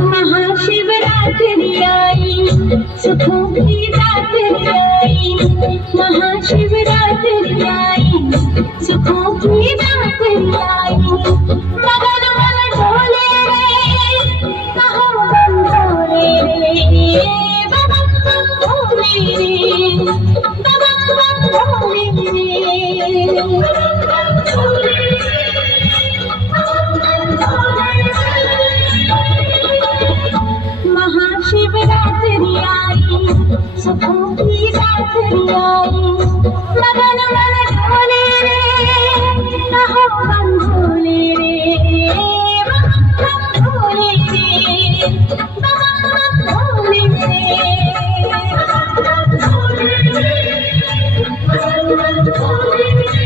महाशिवरात्रि आई, सुखों की रात्रि आई। महाशिवरात्रि आई, सुखों की रात्रि आई। मगन मन डोले रे, कहो बन डोले रे, बबन बन डोले रे, बबन बन डोले रे। महाशिवरात्रि आई, सुखों की रात्रि आई। मगन मन डोले रे, कहो बन डोले रे, बबन बन डोले रे, बबन बन डोले रे। बबन बन डोले रे।